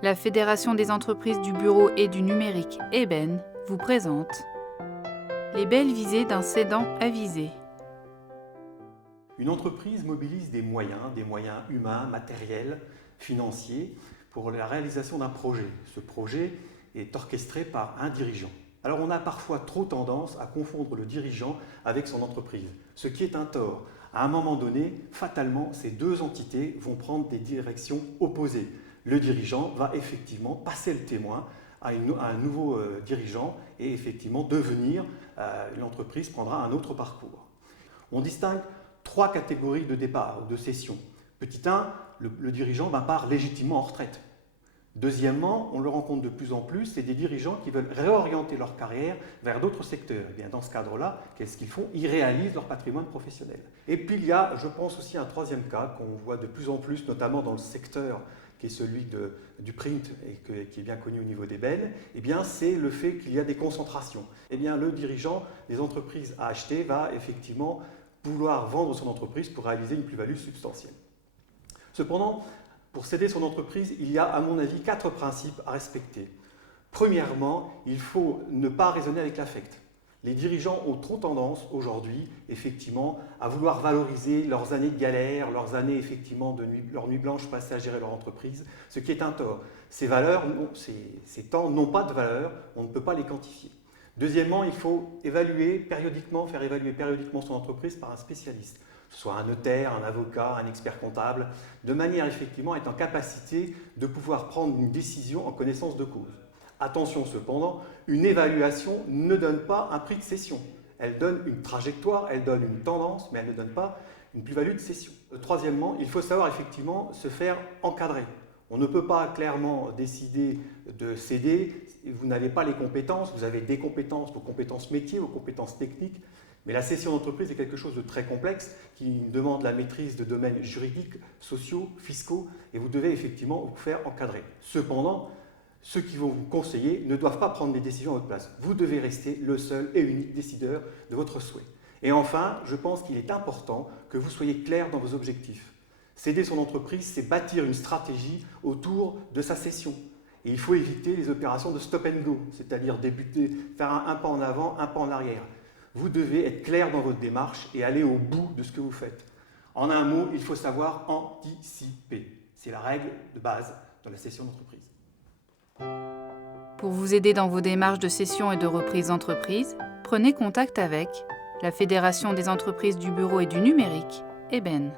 La Fédération des entreprises du bureau et du numérique EBEN vous présente les belles visées d'un cédant avisé. Une entreprise mobilise des moyens humains, matériels, financiers, pour la réalisation d'un projet. Ce projet est orchestré par un dirigeant. Alors on a parfois trop tendance à confondre le dirigeant avec son entreprise, ce qui est un tort. À un moment donné, fatalement, ces deux entités vont prendre des directions opposées. Le dirigeant va effectivement passer le témoin à un nouveau dirigeant et effectivement devenir, l'entreprise prendra un autre parcours. On distingue trois catégories de départ ou de cession. Petit 1, le dirigeant part légitimement en retraite. Deuxièmement, on le rencontre de plus en plus, c'est des dirigeants qui veulent réorienter leur carrière vers d'autres secteurs. Et bien, dans ce cadre-là, qu'est-ce qu'ils font? Ils réalisent leur patrimoine professionnel. Et puis il y a, je pense aussi, un troisième cas qu'on voit de plus en plus, notamment dans le secteur qui est celui du print et qui est bien connu au niveau des belles, eh bien, c'est le fait qu'il y a des concentrations. Eh bien, le dirigeant des entreprises à acheter va effectivement vouloir vendre son entreprise pour réaliser une plus-value substantielle. Cependant, pour céder son entreprise, il y a, à mon avis, 4 principes à respecter. Premièrement, il faut ne pas raisonner avec l'affect. Les dirigeants ont trop tendance aujourd'hui, effectivement, à vouloir valoriser leurs années de galère, leurs années, effectivement, leur nuit blanche passée à gérer leur entreprise, ce qui est un tort. Ces valeurs, ces temps n'ont pas de valeur, on ne peut pas les quantifier. Deuxièmement, il faut faire évaluer périodiquement son entreprise par un spécialiste, que ce soit un notaire, un avocat, un expert comptable, de manière effectivement à être en capacité de pouvoir prendre une décision en connaissance de cause. Attention cependant, une évaluation ne donne pas un prix de cession. Elle donne une trajectoire, elle donne une tendance, mais elle ne donne pas une plus-value de cession. Troisièmement, il faut savoir effectivement se faire encadrer. On ne peut pas clairement décider de céder, vous n'avez pas les compétences, vous avez des compétences, vos compétences métiers, vos compétences techniques, mais la cession d'entreprise est quelque chose de très complexe qui demande la maîtrise de domaines juridiques, sociaux, fiscaux, et vous devez effectivement vous faire encadrer. Cependant, ceux qui vont vous conseiller ne doivent pas prendre des décisions à votre place. Vous devez rester le seul et unique décideur de votre souhait. Et enfin, je pense qu'il est important que vous soyez clair dans vos objectifs. Céder son entreprise, c'est bâtir une stratégie autour de sa cession. Et il faut éviter les opérations de stop and go, c'est-à-dire faire un pas en avant, un pas en arrière. Vous devez être clair dans votre démarche et aller au bout de ce que vous faites. En un mot, il faut savoir anticiper. C'est la règle de base de la cession d'entreprise. Pour vous aider dans vos démarches de cession et de reprise d'entreprise, prenez contact avec la Fédération des entreprises du bureau et du numérique, EBEN.